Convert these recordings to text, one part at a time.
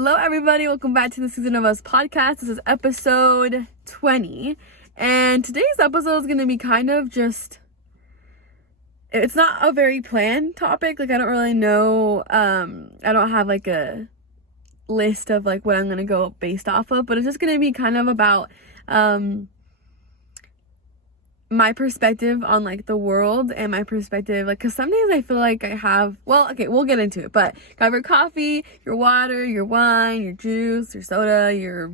Hello, everybody. Welcome back to the Season of Us podcast. This is episode 20. And today's episode is going to be kind of just, it's not a very planned topic. Like, I don't really know. I don't have like a list of like what I'm going to go based off of, but it's just going to be kind of about, my perspective on like the world and my perspective, like, because some days I feel like I have, well, okay, we'll get into it, but have your coffee, your water, your wine, your juice, your soda, your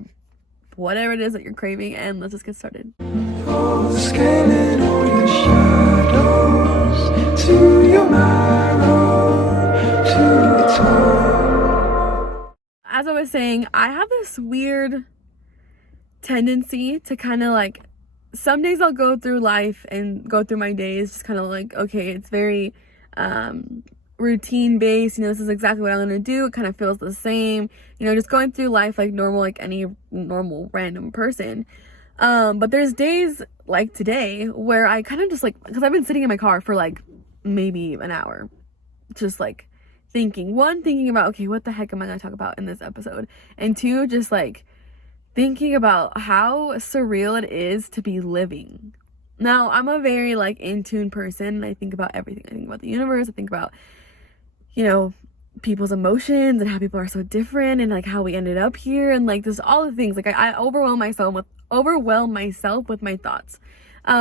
whatever it is that you're craving, and let's just get started. Scaling all your shadows to your marrow, to your toe. As I was saying, I have this weird tendency to kind of like, some days I'll go through life and go through my days just kind of like, okay, it's very routine based, this is exactly what I'm gonna do. It kind of feels the same, just going through life like normal, like any normal random person. But there's days like today where I kind of just like, because I've been sitting in my car for like maybe an hour, just like thinking about, okay, what the heck am I gonna talk about in this episode? And two, just like thinking about how surreal it is to be living. Now, I'm a very like in tune person, and I think about everything. I think about the universe. I think about, people's emotions and how people are so different, and like how we ended up here, and like this all the things. Like I overwhelm myself with my thoughts. But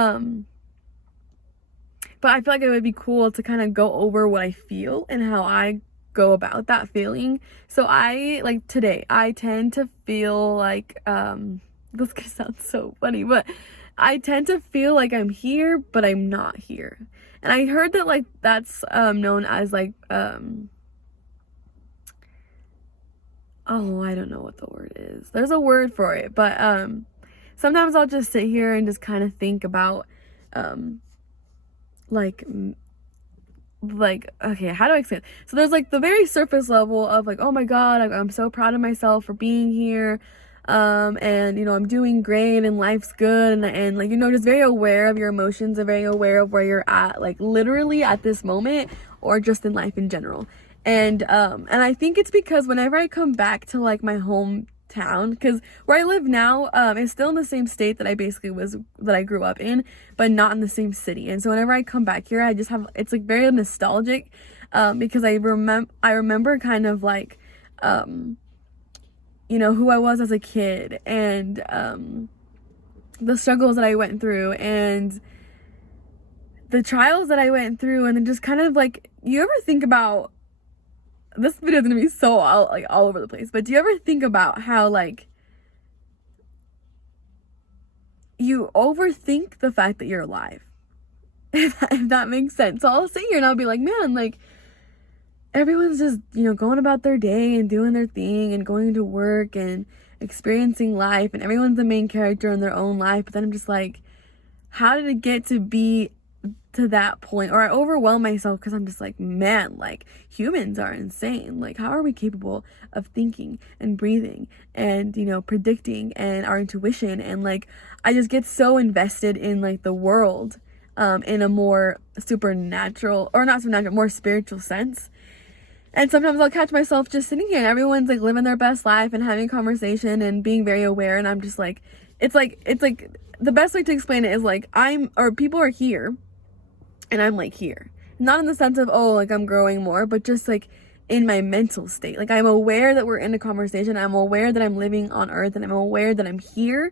I feel like it would be cool to kind of go over what I feel and how I go about that feeling. So I, like today, I tend to feel like, this could sound so funny, but I tend to feel like I'm here, but I'm not here. And I heard that like that's known as like, oh, I don't know what the word is. There's a word for it, but sometimes I'll just sit here and just kind of think about like, okay, how do I explain it? So there's like the very surface level of like, oh my god, I'm so proud of myself for being here, and I'm doing great and life's good, and like, just very aware of your emotions and very aware of where you're at, like literally at this moment, or just in life in general. And I think it's because whenever I come back to like my hometown, because where I live now is still in the same state that I grew up in, but not in the same city. And so whenever I come back here, I just have, it's like very nostalgic, because I remember kind of like who I was as a kid, and the struggles that I went through, and the trials that I went through, and then just kind of like, you ever think about, this video is gonna be so all over the place, but do you ever think about how like you overthink the fact that you're alive? If that makes sense. So I'll sit here and I'll be like, man, like everyone's just going about their day and doing their thing and going to work and experiencing life, and everyone's the main character in their own life. But then I'm just like, how did it get to be to that point? Or I overwhelm myself because I'm just like, man, like humans are insane. Like, how are we capable of thinking and breathing and predicting and our intuition? And like, I just get so invested in like the world in a more supernatural, or not supernatural, more spiritual sense. And sometimes I'll catch myself just sitting here and everyone's like living their best life and having a conversation and being very aware, and I'm just like, it's like the best way to explain it is like people are here and I'm like here, not in the sense of, oh, like I'm growing more, but just like in my mental state. Like, I'm aware that we're in a conversation, I'm aware that I'm living on earth, and I'm aware that I'm here,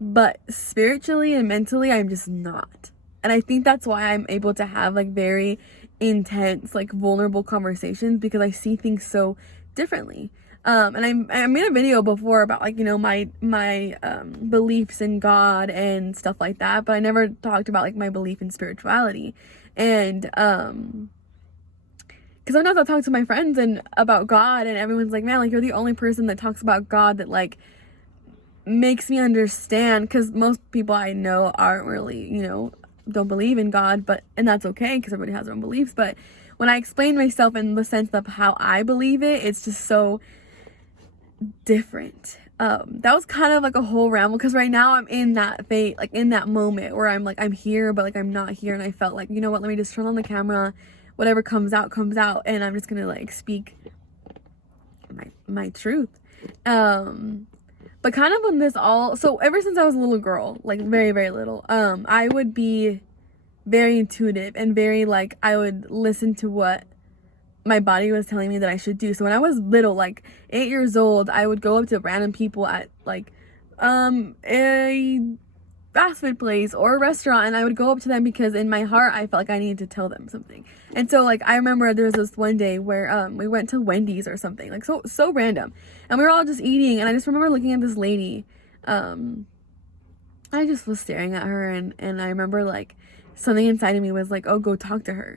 but spiritually and mentally I'm just not. And I think that's why I'm able to have like very intense, like vulnerable conversations, because I see things so differently. And I made a video before about like, my beliefs in God and stuff like that, but I never talked about like my belief in spirituality. And because sometimes I'll talk to my friends and about God, and everyone's like, man, like you're the only person that talks about God that like makes me understand, because most people I know aren't really, don't believe in God, and that's okay, because everybody has their own beliefs. But when I explain myself in the sense of how I believe it, it's just so different. That was kind of like a whole ramble, because right now I'm in that fate, like in that moment where I'm like, I'm here, but like I'm not here. And I felt like, you know what, let me just turn on the camera, whatever comes out, and I'm just gonna like speak my truth. But kind of when this all, so ever since I was a little girl, like very, very little, I would be very intuitive and very like, I would listen to what my body was telling me that I should do. So when I was little, like 8 years old, I would go up to random people at like a fast food place or a restaurant, and I would go up to them because in my heart I felt like I needed to tell them something. And so like I remember there was this one day where we went to Wendy's or something, like so random, and we were all just eating, and I just remember looking at this lady. I just was staring at her, and I remember like something inside of me was like, oh, go talk to her.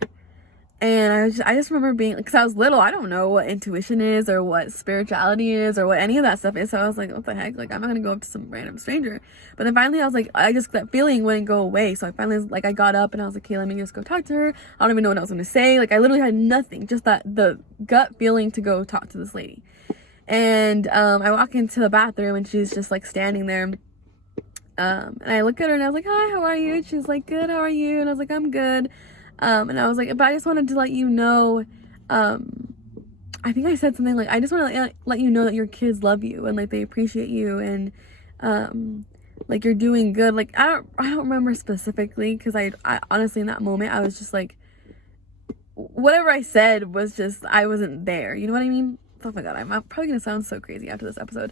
And I just remember being, because I was little, I don't know what intuition is or what spirituality is or what any of that stuff is. So I was like, what the heck? Like, I'm not going to go up to some random stranger. But then finally I was like, that feeling wouldn't go away. So I finally, like, I got up and I was like, okay, let me just go talk to her. I don't even know what I was going to say. Like, I literally had nothing, just the gut feeling to go talk to this lady. And I walk into the bathroom and she's just like standing there. And I look at her and I was like, hi, how are you? And she's like, good, how are you? And I was like, I'm good. And I was like, but I just wanted to let you know, I think I said something like, I just want to let you know that your kids love you and like they appreciate you, and like you're doing good. Like I don't remember specifically, because I honestly in that moment I was just like, whatever I said was just, I wasn't there, you know what I mean? Oh my god, I'm probably gonna sound so crazy after this episode.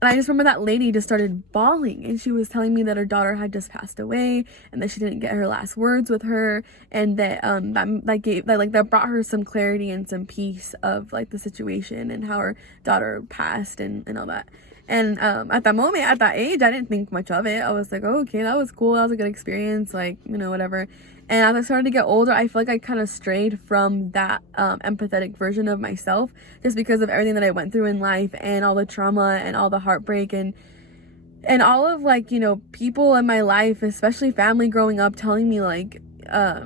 And I just remember that lady just started bawling, and she was telling me that her daughter had just passed away and that she didn't get her last words with her, and that that brought her some clarity and some peace of like the situation and how her daughter passed and all that. And at that moment, at that age, I didn't think much of it. I was like, oh, okay, that was cool, that was a good experience, like, you know, whatever. And as I started to get older, I feel like I kind of strayed from that empathetic version of myself, just because of everything that I went through in life and all the trauma and all the heartbreak and all of, like, you know, people in my life, especially family growing up, telling me like, I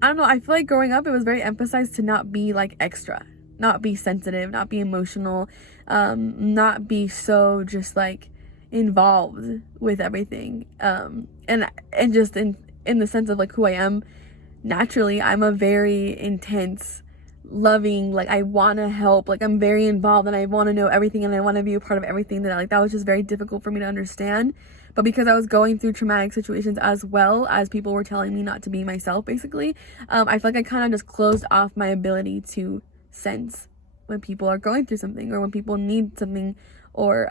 don't know, I feel like growing up it was very emphasized to not be like extra, not be sensitive, not be emotional, not be so just like involved with everything, and just in the sense of like who I am naturally, I'm a very intense, loving, like I want to help, like I'm very involved and I want to know everything and I want to be a part of everything. That was just very difficult for me to understand. But because I was going through traumatic situations as well as people were telling me not to be myself, basically, I feel like I kind of just closed off my ability to sense when people are going through something or when people need something, or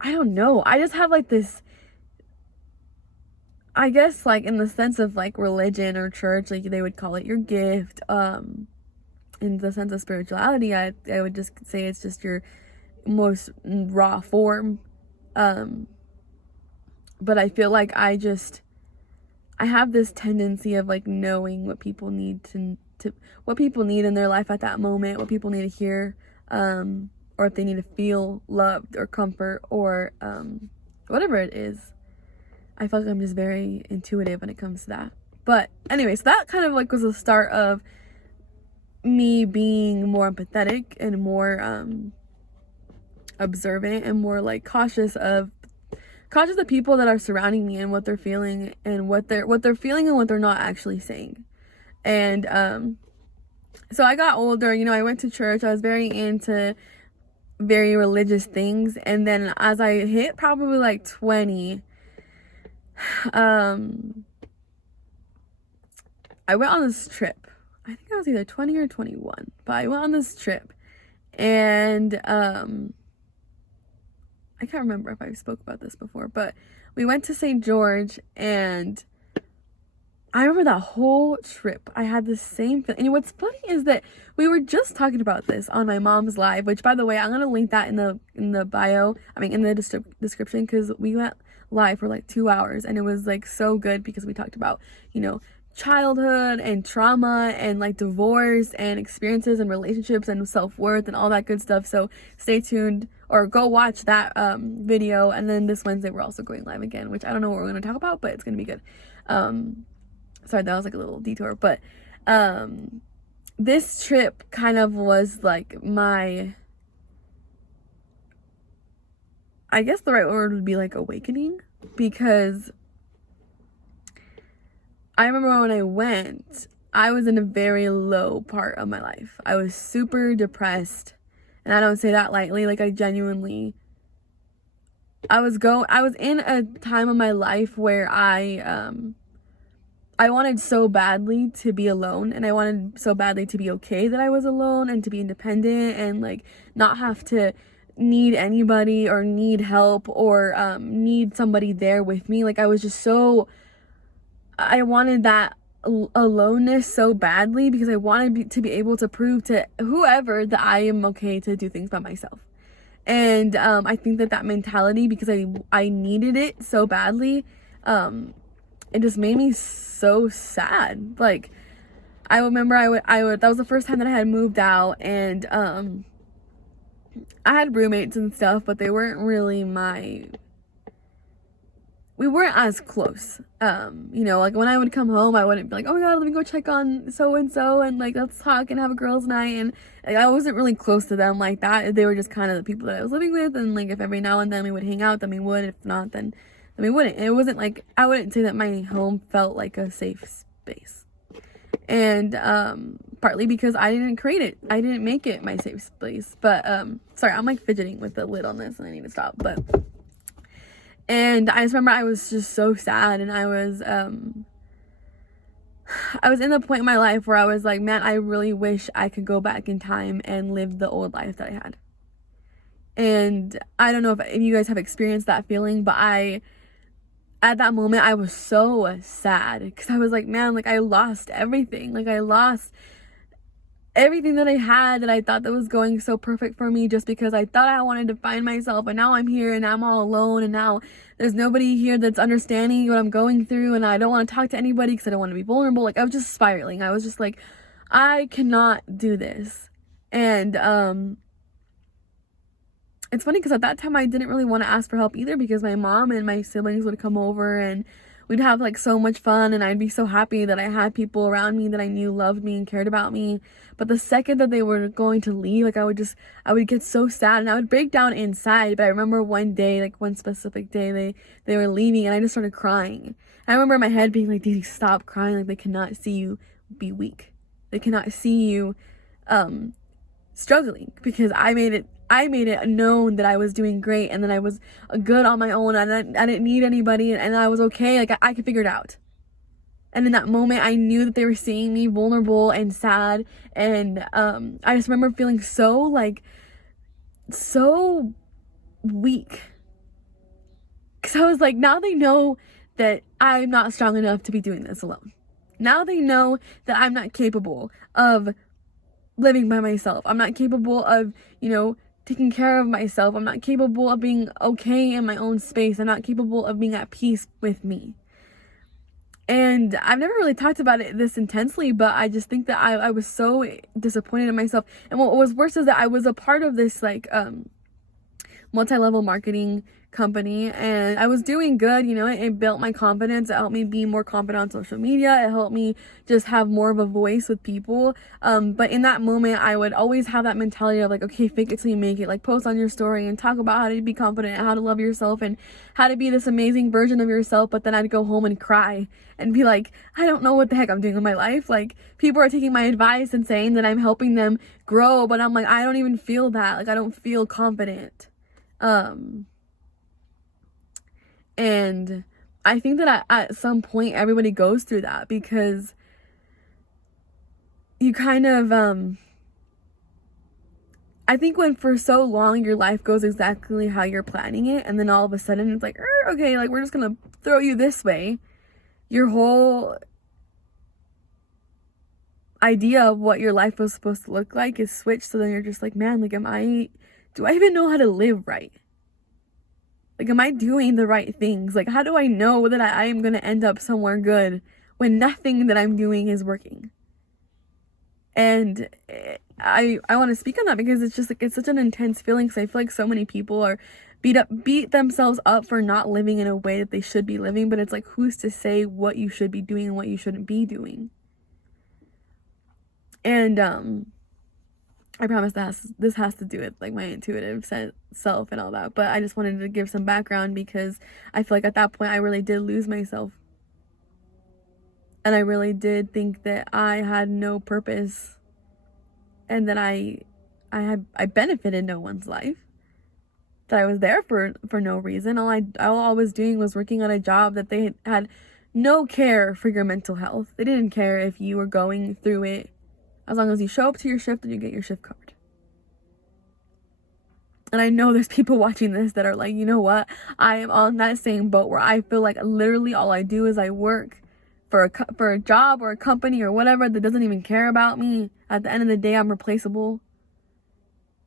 I don't know. I just have like this, I guess, like in the sense of like religion or church, like they would call it your gift. In the sense of spirituality, I would just say it's just your most raw form. But I feel like I have this tendency of like knowing what people need what people need in their life at that moment, what people need to hear, or if they need to feel loved or comfort or whatever it is. I feel like I'm just very intuitive when it comes to that. But anyway, so that kind of like was the start of me being more empathetic and more observant and more like cautious of people that are surrounding me and what they're feeling and what they're feeling and what they're not actually saying. And so I got older, you know, I went to church, I was very into very religious things, and then as I hit probably like 20, I went on this trip. I think I was either 20 or 21, but I went on this trip, and I can't remember if I spoke about this before, but we went to St. George, and I remember that whole trip, I had the same feeling. And what's funny is that we were just talking about this on my mom's live, which, by the way, I'm going to link that in the bio, in the description, because we went live for like 2 hours, and it was like so good because we talked about, you know, childhood and trauma and like divorce and experiences and relationships and self-worth and all that good stuff. So stay tuned or go watch that video. And then this Wednesday we're also going live again, which I don't know what we're going to talk about, but it's going to be good. Sorry, that was like a little detour, but this trip kind of was like my, I guess the right word would be like awakening, because I remember when I went, I was in a very low part of my life. I was super depressed, and I don't say that lightly. Like, I genuinely, I was in a time of my life where I wanted so badly to be alone, and I wanted so badly to be okay that I was alone and to be independent and like not have to need anybody or need help or need somebody there with me. Like, I was just so, I wanted that aloneness so badly because I wanted to be able to prove to whoever that I am okay to do things by myself. And I think that mentality, because I needed it so badly, it just made me so sad. Like, I remember I would that was the first time that I had moved out, and I had roommates and stuff, but they weren't really we weren't as close. Like, when I would come home, I wouldn't be like, oh my god, let me go check on so and so and like let's talk and have a girls' night. And like, I wasn't really close to them like that. They were just kind of the people that I was living with, and like if every now and then we would hang out, then we would. If not, then we wouldn't. It wasn't like, I wouldn't say that my home felt like a safe space. And partly because I didn't create it. I didn't make it my safe space. But sorry, I'm like fidgeting with the lid on this and I need to stop. And I just remember I was just so sad, and I was in the point in my life where I was like, man, I really wish I could go back in time and live the old life that I had. And I don't know if you guys have experienced that feeling, but at that moment, I was so sad because I was like, man, like I lost everything. Like, I lost everything that I had that I thought that was going so perfect for me just because I thought I wanted to find myself. And now I'm here and I'm all alone, and now there's nobody here that's understanding what I'm going through, and I don't want to talk to anybody because I don't want to be vulnerable. Like, I was just spiraling. I was just like, I cannot do this. And it's funny because at that time I didn't really want to ask for help either, because my mom and my siblings would come over and we'd have like so much fun, and I'd be so happy that I had people around me that I knew loved me and cared about me. But the second that they were going to leave, like I would get so sad and I would break down inside. But I remember one day, like one specific day, they were leaving and I just started crying. I remember in my head being like, Didi, stop crying. Like, they cannot see you be weak. They cannot see you struggling, because I made it known that I was doing great and that I was good on my own, and I didn't need anybody, and I was okay. Like, I could figure it out. And in that moment, I knew that they were seeing me vulnerable and sad, and I just remember feeling so weak, because I was like, now they know that I'm not strong enough to be doing this alone. Now they know that I'm not capable of living by myself. I'm not capable of, taking care of myself. I'm not capable of being okay in my own space. I'm not capable of being at peace with me. And I've never really talked about it this intensely, but I just think that I was so disappointed in myself. And what was worse is that I was a part of this multi-level marketing company, and I was doing good. It built my confidence. It helped me be more confident on social media. It helped me just have more of a voice with people. But in that moment, I would always have that mentality of like, okay, fake it till you make it. Like, post on your story and talk about how to be confident and how to love yourself and how to be this amazing version of yourself. But then I'd go home and cry and be like, I don't know what the heck I'm doing with my life. Like, people are taking my advice and saying that I'm helping them grow, but I'm like, I don't even feel that. Like, I don't feel confident. And I think that at some point everybody goes through that, because you kind of I think when for so long your life goes exactly how you're planning it, and then all of a sudden it's like, okay, like we're just gonna throw you this way, your whole idea of what your life was supposed to look like is switched. So then you're just like, man, like, do I even know how to live right? Like, am I doing the right things? Like, how do I know that I am going to end up somewhere good when nothing that I'm doing is working? And I want to speak on that because it's just like, it's such an intense feeling, because I feel like so many people are beat themselves up for not living in a way that they should be living. But it's like, who's to say what you should be doing and what you shouldn't be doing? And I promise this has to do with like my intuitive self and all that, but I just wanted to give some background because I feel like at that point I really did lose myself. And I really did think that I had no purpose and that I benefited no one's life. That I was there for no reason. All I was doing was working on a job that they had no care for your mental health. They didn't care if you were going through it. As long as you show up to your shift and you get your shift card. And I know there's people watching this that are like, you know what? I am on that same boat where I feel like literally all I do is I work for a job or a company or whatever that doesn't even care about me. At the end of the day, I'm replaceable.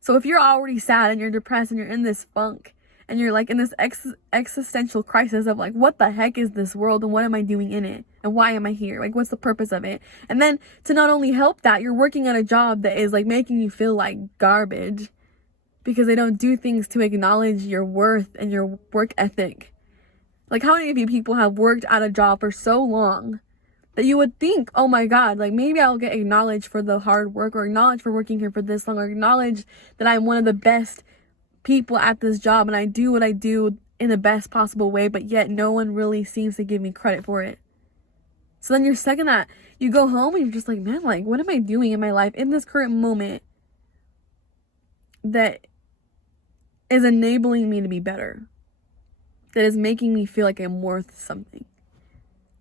So if you're already sad and you're depressed and you're in this funk and you're like in this existential crisis of like, what the heck is this world and what am I doing in it? And why am I here? Like, what's the purpose of it? And then to not only help that, you're working at a job that is like making you feel like garbage because they don't do things to acknowledge your worth and your work ethic. Like, how many of you people have worked at a job for so long that you would think, oh my God, like maybe I'll get acknowledged for the hard work or acknowledged for working here for this long or acknowledged that I'm one of the best people at this job and I do what I do in the best possible way, but yet no one really seems to give me credit for it. So then you're stuck in that. You go home and you're just like, man, like what am I doing in my life in this current moment that is enabling me to be better? That is making me feel like I'm worth something.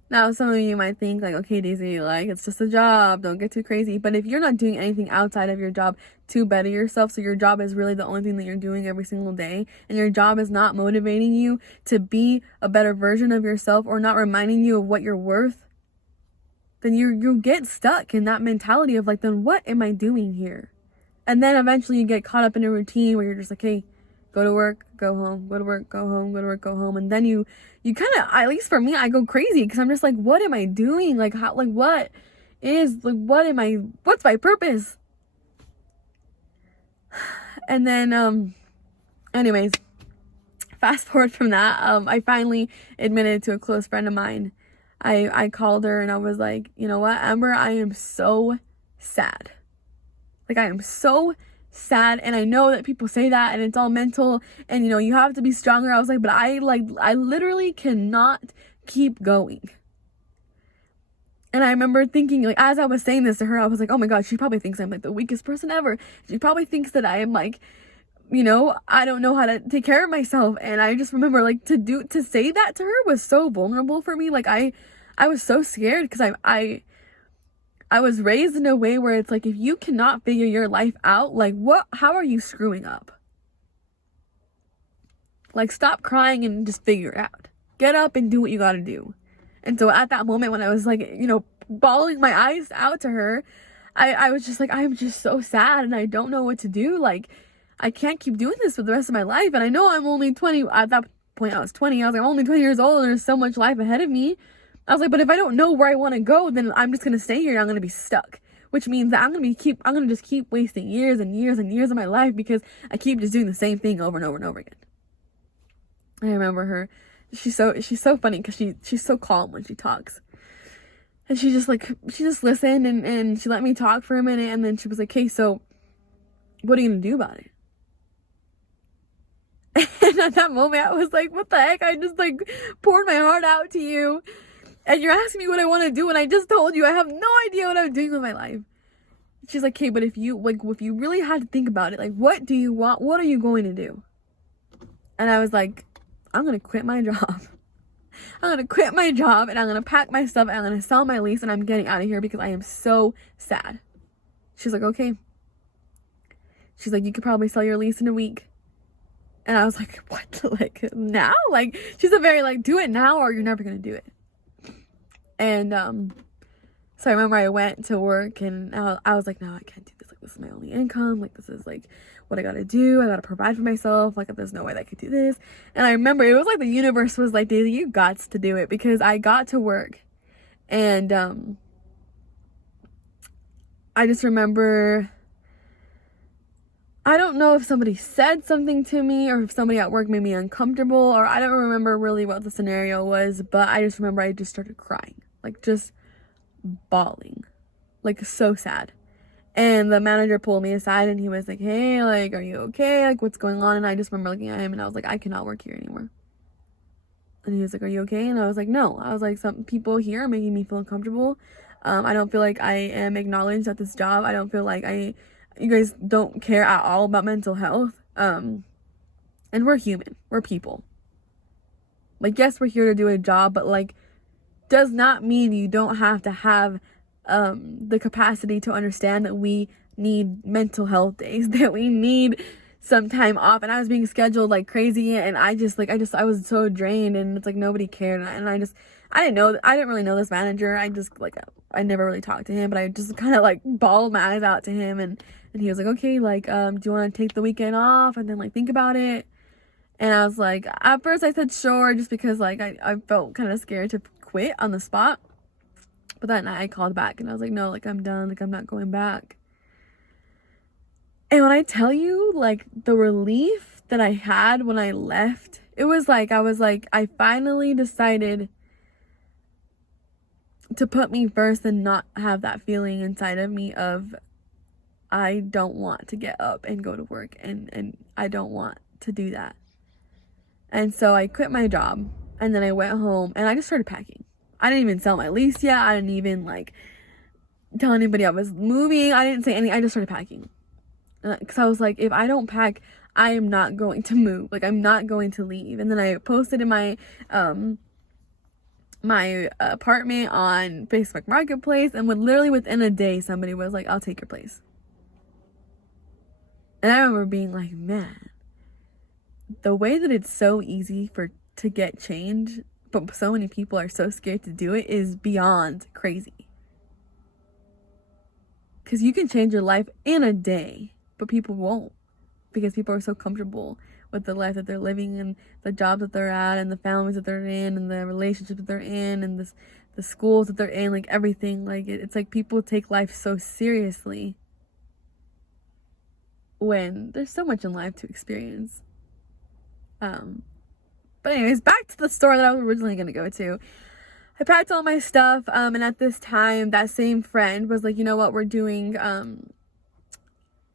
Now, some of you might think like, okay, Daisy, like it's just a job, don't get too crazy. But if you're not doing anything outside of your job to better yourself, so your job is really the only thing that you're doing every single day, and your job is not motivating you to be a better version of yourself or not reminding you of what you're worth, then you get stuck in that mentality of like, then what am I doing here? And then eventually you get caught up in a routine where you're just like, hey, go to work, go home, go to work, go home, go to work, go home. And then you kind of, at least for me, I go crazy because I'm just like, what am I doing? Like, how, like, what's my purpose? And then, anyways, fast forward from that, I finally admitted to a close friend of mine. I called her and I was like, you know what, Amber, I am so sad. Like, I am so sad, and I know that people say that and it's all mental and you know you have to be stronger. I was like, but I literally cannot keep going. And I remember thinking, like, as I was saying this to her, I was like, oh my God, she probably thinks I'm like the weakest person ever. She probably thinks that I am like, you know, I don't know how to take care of myself. And I just remember like to say that to her was so vulnerable for me. Like I was so scared because I was raised in a way where it's like, if you cannot figure your life out, like how are you screwing up? Like, stop crying and just figure it out. Get up and do what you gotta do. And so at that moment when I was like, you know, bawling my eyes out to her, I was just like, I'm just so sad and I don't know what to do. Like, I can't keep doing this for the rest of my life. And I know I'm only 20. At that point I was 20. I was like, I'm only 20 years old and there's so much life ahead of me. I was like, but if I don't know where I want to go, then I'm just going to stay here and I'm going to be stuck. Which means that I'm going to just keep wasting years and years and years of my life because I keep just doing the same thing over and over and over again. I remember her. She's so funny because she's so calm when she talks. And she just listened and she let me talk for a minute. And then she was like, hey, so what are you going to do about it? And at that moment, I was like, what the heck? I just like poured my heart out to you. And you're asking me what I want to do, and I just told you I have no idea what I'm doing with my life. She's like, okay, but if you really had to think about it, like, what do you want? What are you going to do? And I was like, I'm going to quit my job. I'm going to quit my job, and I'm going to pack my stuff, and I'm going to sell my lease, and I'm getting out of here because I am so sad. She's like, okay. She's like, you could probably sell your lease in a week. And I was like, what? Like, now? Like, she's a very, like, do it now or you're never going to do it. And so I remember I went to work and I was like, no, I can't do this. Like, this is my only income. Like, this is like what I gotta do. I gotta provide for myself. Like, there's no way that I could do this. And I remember it was like the universe was like, Daisy, you got to do it, because I got to work and I just remember, I don't know if somebody said something to me or if somebody at work made me uncomfortable, or I don't remember really what the scenario was, but I just remember I just started crying. Like, just bawling, like, so sad. And the manager pulled me aside and he was like, hey, like, are you okay? Like, what's going on? And I just remember looking at him and I was like, I cannot work here anymore. And he was like, are you okay? And I was like, no. I was like, some people here are making me feel uncomfortable. I don't feel like I am acknowledged at this job. I don't feel like you guys don't care at all about mental health. And we're human. We're people. Like, yes, we're here to do a job, but like, does not mean you don't have to have the capacity to understand that we need mental health days, that we need some time off. And I was being scheduled like crazy, and I was so drained, and it's like nobody cared. And I didn't really know this manager. I never really talked to him, but I just kind of like bawled my eyes out to him, and he was like, okay, like, do you want to take the weekend off and then like think about it? And I was like, at first I said sure, just because like I felt kind of scared to quit on the spot. But that night I called back and I was like, no, like, I'm done, like, I'm not going back. And when I tell you, like, the relief that I had when I left, it was like, I finally decided to put me first and not have that feeling inside of me of, I don't want to get up and go to work, and I don't want to do that. And so I quit my job, and then I went home and I just started packing. I didn't even sell my lease yet. I didn't even like tell anybody I was moving. I didn't say anything. I just started packing. Because I was like, if I don't pack, I am not going to move. Like, I'm not going to leave. And then I posted in my my apartment on Facebook Marketplace, and literally within a day, somebody was like, I'll take your place. And I remember being like, man, the way that it's so easy to get change, but so many people are so scared to do it, is beyond crazy. Because you can change your life in a day, but people won't, because people are so comfortable with the life that they're living, and the jobs that they're at, and the families that they're in, and the relationships that they're in, and the schools that they're in, like everything. Like, it's like people take life so seriously when there's so much in life to experience. But anyways, back to the store that I was originally going to go to. I packed all my stuff, and at this time, that same friend was like, you know what, we're doing,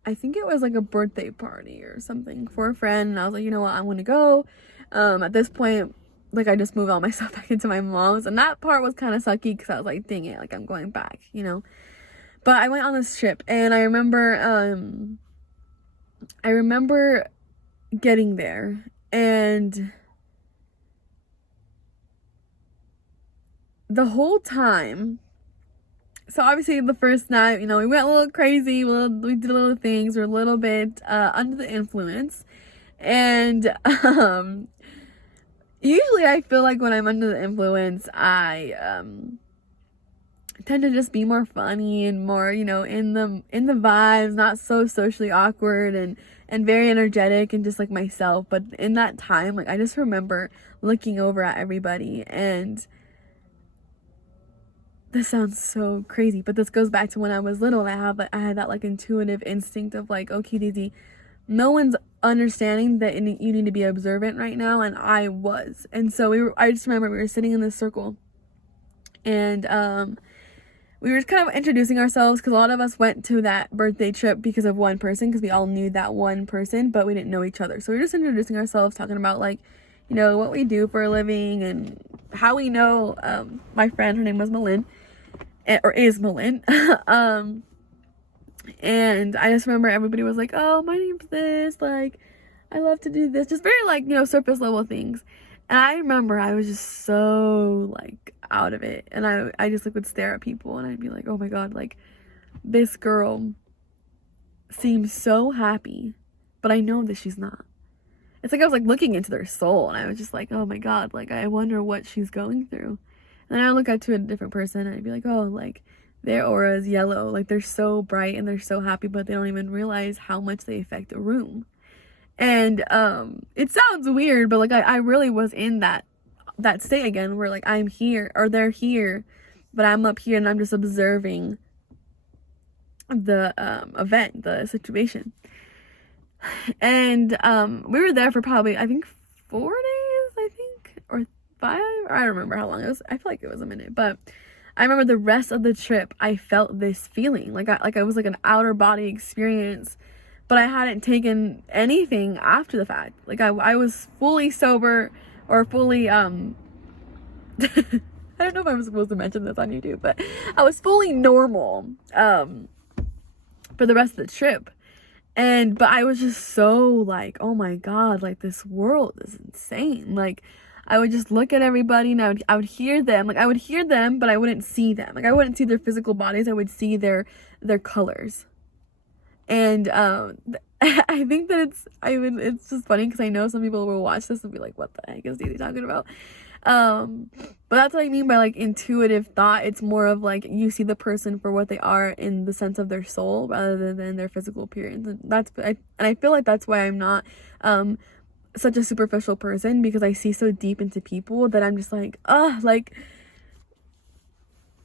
I think it was like a birthday party or something for a friend, and I was like, you know what, I'm going to go. At this point, like, I just moved all my stuff back into my mom's, and that part was kind of sucky, because I was like, dang it, like, I'm going back, you know. But I went on this trip, and I remember getting there, and the whole time, so obviously the first night, you know, we went a little crazy, we did little things, we're a little bit under the influence, and usually I feel like when I'm under the influence, I tend to just be more funny and more, you know, in the vibes, not so socially awkward, and very energetic and just like myself. But in that time, like, I just remember looking over at everybody, and this sounds so crazy, but this goes back to when I was little, and I had that like intuitive instinct of like, okay, Daisy, no one's understanding that you need to be observant right now, and I was. And so I just remember we were sitting in this circle, and we were just kind of introducing ourselves, because a lot of us went to that birthday trip because of one person, because we all knew that one person, but we didn't know each other. So we were just introducing ourselves, talking about like, you know, what we do for a living and how we know my friend, her name was Malin, or is Malin. And I just remember everybody was like, oh, my name's this, like, I love to do this, just very like, you know, surface level things. And I remember I was just so like out of it, and I just like would stare at people, and I'd be like, oh my god, like, this girl seems so happy, but I know that she's not. It's like I was like looking into their soul, and I was just like, oh my god, like, I wonder what she's going through. And then I look at to a different person, and I'd be like, oh, like, their aura is yellow, like, they're so bright and they're so happy, but they don't even realize how much they affect a room. And it sounds weird, but like, I really was in that state again, where like, I'm here, or they're here, but I'm up here and I'm just observing the event, the situation. And we were there for probably, I think, 4 days, or 5, or I don't remember how long it was. I feel like it was a minute, but I remember the rest of the trip, I felt this feeling like I was like an outer body experience, but I hadn't taken anything after the fact. Like, I was fully sober, or fully I don't know if I'm supposed to mention this on YouTube, but I was fully normal for the rest of the trip. But I was just so like, oh my God, like this world is insane. Like I would just look at everybody and I would hear them. Like I would hear them, but I wouldn't see them. Like I wouldn't see their physical bodies. I would see their colors. And I think that it's just funny because I know some people will watch this and be like, what the heck is Daisy talking about? But that's what I mean by like intuitive thought. It's more of like you see the person for what they are in the sense of their soul rather than their physical appearance. And I feel like that's why I'm not such a superficial person, because I see so deep into people that I'm just like, like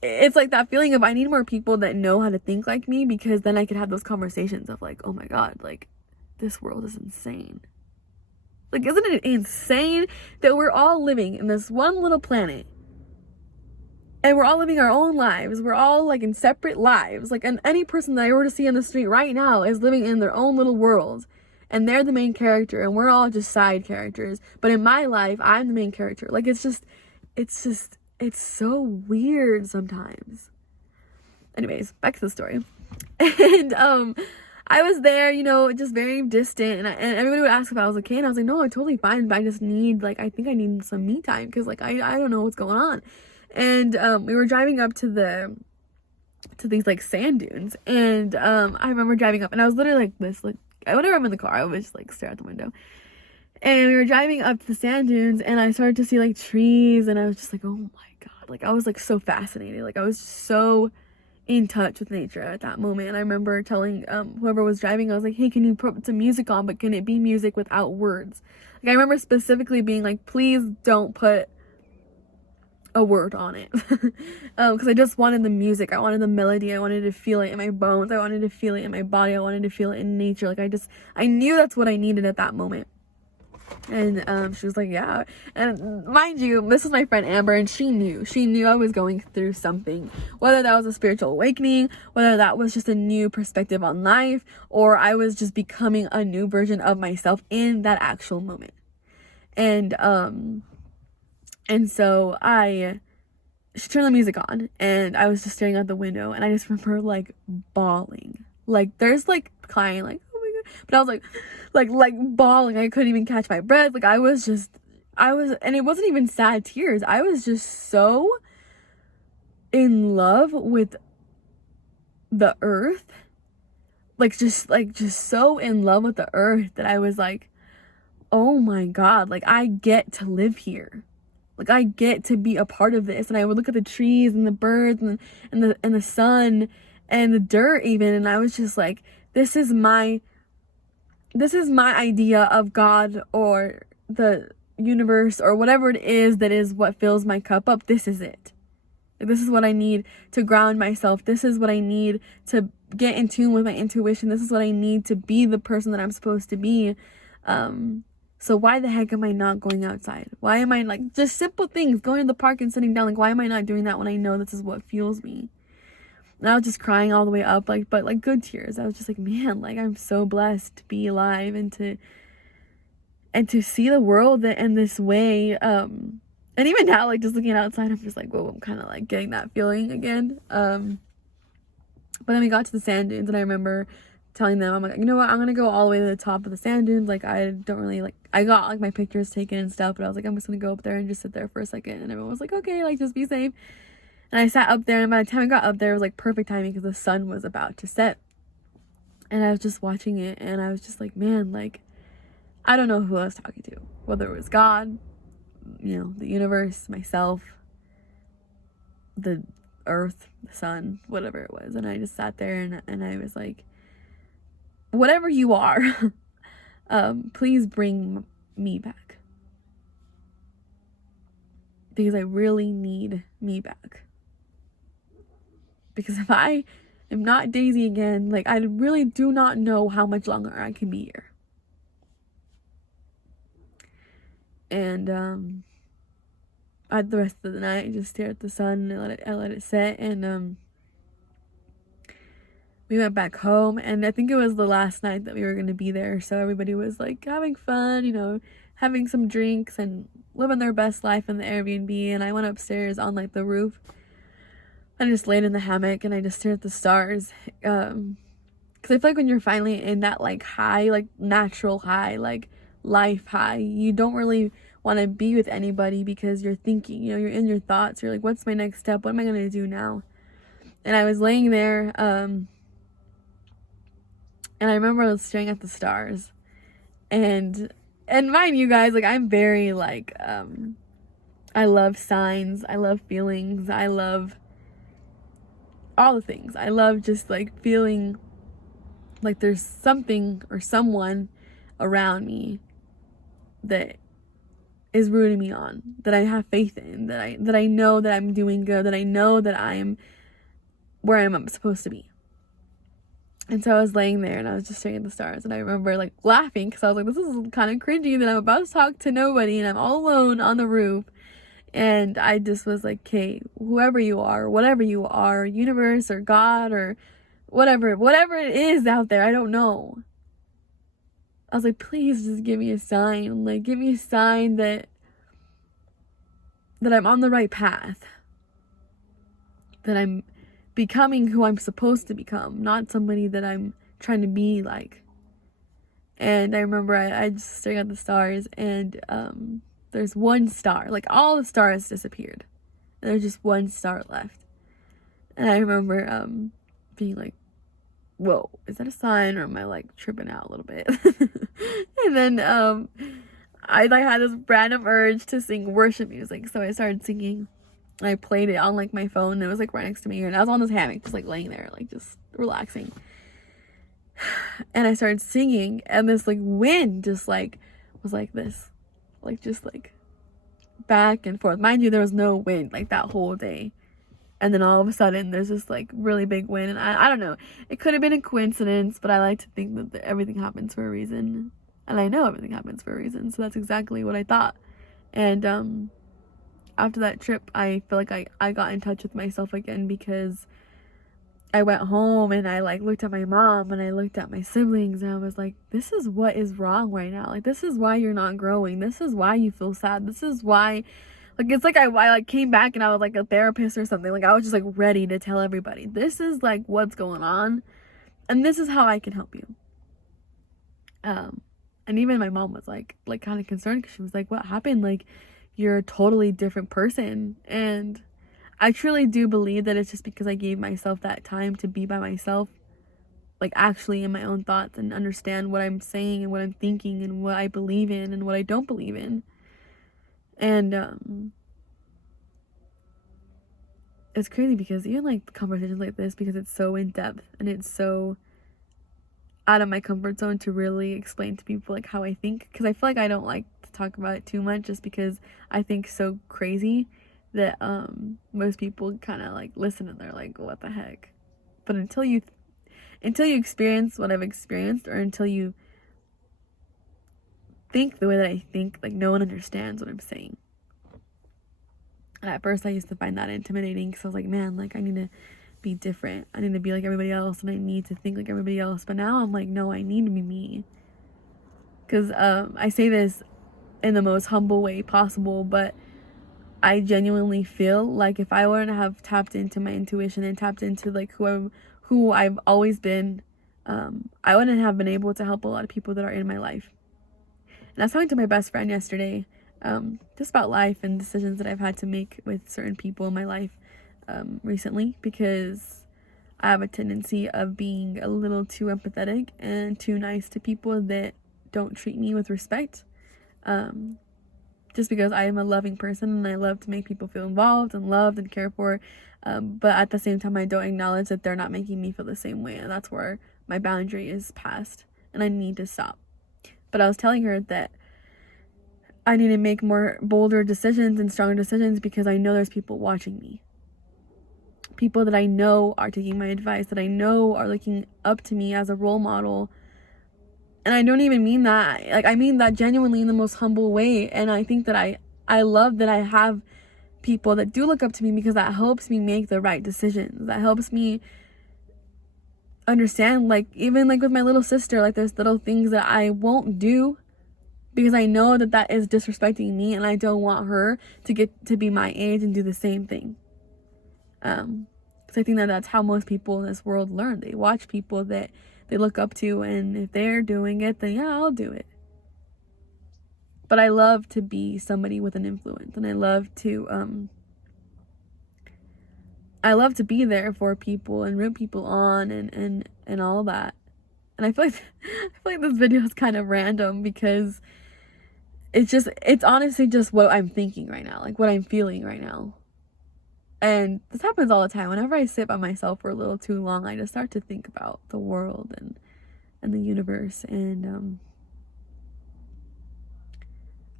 it's like that feeling of I need more people that know how to think like me, because then I could have those conversations of like, oh my God, like this world is insane. Like, isn't it insane that we're all living in this one little planet and we're all living our own lives? We're all like in separate lives. Like, and any person that I were to see on the street right now is living in their own little world, and they're the main character and we're all just side characters. But in my life, I'm the main character. Like, it's so weird sometimes. Anyways, back to the story. And I was there, you know, just very distant, and everybody would ask if I was okay, and I was like, no, I'm totally fine, but I just need, like, I think I need some me time, because, like, I don't know what's going on. And we were driving up to these, like, sand dunes, and I remember driving up, and I was literally like this, like, whenever I'm in the car, I would just, like, stare out the window. And we were driving up to the sand dunes, and I started to see, like, trees, and I was just like, oh my God, like, I was, like, so fascinated, like, I was so in touch with nature at that moment. And I remember telling whoever was driving, I was like, hey, can you put some music on, but can it be music without words? Like, I remember specifically being like, please don't put a word on it. Because I just wanted the music, I wanted the melody, I wanted to feel it in my bones, I wanted to feel it in my body, I wanted to feel it in nature. Like, I knew that's what I needed at that moment. And she was like, yeah. And mind you, this was my friend Amber, and she knew I was going through something, whether that was a spiritual awakening, whether that was just a new perspective on life, or I was just becoming a new version of myself in that actual moment. And so she turned the music on, and I was just staring out the window, and I just remember like bawling. Like, there's like crying, like, oh my God, but I was like bawling. I couldn't even catch my breath. Like, I was, and it wasn't even sad tears. I was just so in love with the earth. Like, just so in love with the earth that I was like, oh my God, like, I get to live here. Like, I get to be a part of this. And I would look at the trees and the birds and the sun and the dirt even, and I was just like, this is my idea of God or the universe or whatever it is that is what fills my cup up. This is it. Like, this is what I need to ground myself. This is what I need to get in tune with my intuition. This is what I need to be the person that I'm supposed to be. So why the heck am I not going outside? Why am I, like, just simple things, going to the park and sitting down, like, why am I not doing that when I know this is what fuels me? And I was just crying all the way up, like, but like good tears. I was just like, man, like, I'm so blessed to be alive and to see the world in this way. And even now, like, just looking outside, I'm just like, whoa, I'm kind of like getting that feeling again. But then we got to the sand dunes, and I remember telling them, I'm like, you know what, I'm gonna go all the way to the top of the sand dunes. Like, I don't really, like, I got like my pictures taken and stuff, but I was like, I'm just gonna go up there and just sit there for a second. And everyone was like, okay, like, just be safe. And I sat up there, and by the time I got up there, it was like perfect timing because the sun was about to set. And I was just watching it, and I was just like, man, like, I don't know who I was talking to, whether it was God, you know, the universe, myself, the earth, the sun, whatever it was. And I just sat there, and I was like, whatever you are, please bring me back, because I really need me back. Because if I am not Daisy again, like, I really do not know how much longer I can be here. And the rest of the night, I just stared at the sun and I let it set. And we went back home, and I think it was the last night that we were going to be there, so everybody was like having fun, you know, having some drinks and living their best life in the Airbnb, and I went upstairs on like the roof. I just laid in the hammock and I just stared at the stars. Because I feel like when you're finally in that like high, like natural high, like life high, you don't really want to be with anybody because you're thinking, you know, you're in your thoughts. You're like, what's my next step? What am I going to do now? And I was laying there, and I remember I was staring at the stars. And mind you guys, like, I'm very like, I love signs, I love feelings, I love all the things. I love just like feeling like there's something or someone around me that is rooting me on, that I have faith in, that I know that I'm doing good, that I know that I'm where I'm supposed to be. And so I was laying there and I was just staring at the stars, and I remember like laughing because I was like, this is kind of cringy that I'm about to talk to nobody and I'm all alone on the roof. And I just was like, okay, whoever you are, whatever you are, universe or God or whatever it is out there, I don't know. I was like, please just give me a sign. Like, give me a sign that I'm on the right path. That I'm becoming who I'm supposed to become, not somebody that I'm trying to be like. And I remember I just staring at the stars, and there's one star, like all the stars disappeared, and there's just one star left. And I remember being like, whoa, is that a sign, or am I like tripping out a little bit? And then I like had this random urge to sing worship music, so I started singing. I played it on like my phone, and it was like right next to me, and I was on this hammock just like laying there, like just relaxing. And I started singing, and this like wind just like was like this, like just like back and forth. Mind you, there was no wind like that whole day, and then all of a sudden there's this like really big wind, and I don't know, it could have been a coincidence, but I like to think that everything happens for a reason, and I know everything happens for a reason, so that's exactly what I thought. And after that trip, I feel like I got in touch with myself again, because I went home and I like looked at my mom and I looked at my siblings, and I was like, this is what is wrong right now. Like, this is why you're not growing. This is why you feel sad. This is why, like, it's like I like came back and I was like a therapist or something. Like, I was just like ready to tell everybody, this is like what's going on, and this is how I can help you. And even my mom was like kind of concerned, because she was like, what happened? Like, you're a totally different person. And I truly do believe that it's just because I gave myself that time to be by myself, like actually in my own thoughts, and understand what I'm saying and what I'm thinking and what I believe in and what I don't believe in. And it's crazy because even like conversations like this, because it's so in depth and it's so out of my comfort zone to really explain to people like how I think, because I feel like I don't like to talk about it too much, just because I think so crazy that most people kind of like listen and they're like, what the heck. But until you experience what I've experienced, or until you think the way that I think, like, no one understands what I'm saying. And at first I used to find that intimidating, because I was like, man, like, I need to be different, I need to be like everybody else, and I need to think like everybody else. But now I'm like, no, I need to be me. Because I say this in the most humble way possible, but I genuinely feel like if I wouldn't have tapped into my intuition and tapped into like who I've always been, I wouldn't have been able to help a lot of people that are in my life. And I was talking to my best friend yesterday, just about life and decisions that I've had to make with certain people in my life recently, because I have a tendency of being a little too empathetic and too nice to people that don't treat me with respect. Just because I am a loving person and I love to make people feel involved and loved and cared for. But at the same time, I don't acknowledge that they're not making me feel the same way. And that's where my boundary is passed, and I need to stop. But I was telling her that I need to make more bolder decisions and stronger decisions, because I know there's people watching me. People that I know are taking my advice, that I know are looking up to me as a role model. And I don't even mean that. Like, I mean that genuinely in the most humble way. And I think that I love that I have people that do look up to me, because that helps me make the right decisions. That helps me understand, like, even like with my little sister, like, there's little things that I won't do because I know that that is disrespecting me, and I don't want her to get to be my age and do the same thing. Because I think that that's how most people in this world learn. They watch people that they look up to, and if they're doing it, then yeah, I'll do it. But I love to be somebody with an influence, and I love to be there for people and root people on and all that. And I feel like this video is kind of random because it's honestly just what I'm thinking right now, like what I'm feeling right now. And this happens all the time. Whenever I sit by myself for a little too long, I just start to think about the world and the universe. And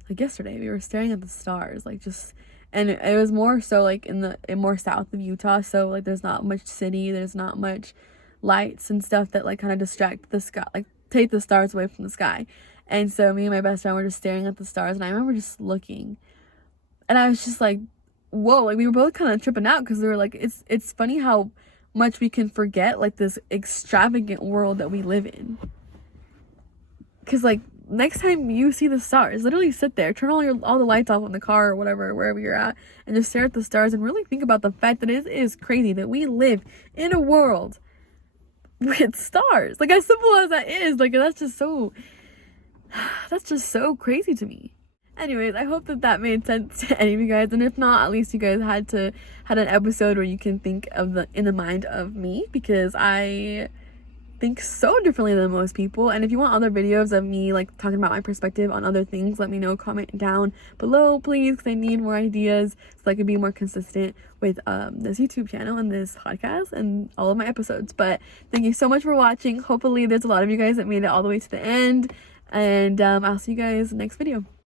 like yesterday, we were staring at the stars, like just, and it was more so like in more south of Utah, so like there's not much city, there's not much lights and stuff that like kind of distract the sky, like take the stars away from the sky. And so me and my best friend were just staring at the stars, and I remember just looking, and I was just like, whoa, like we were both kind of tripping out, because we were like, it's funny how much we can forget like this extravagant world that we live in. Because like next time you see the stars, literally sit there, turn all the lights off in the car or whatever, wherever you're at, and just stare at the stars and really think about the fact that it is crazy that we live in a world with stars. Like, as simple as that is, like, that's just so crazy to me. Anyways, I hope that made sense to any of you guys, and if not, at least you guys had an episode where you can think of in the mind of me, because I think so differently than most people. And if you want other videos of me like talking about my perspective on other things, let me know, comment down below please, because I need more ideas so I can be more consistent with this YouTube channel and this podcast and all of my episodes. But thank you so much for watching. Hopefully there's a lot of you guys that made it all the way to the end, and I'll see you guys next video.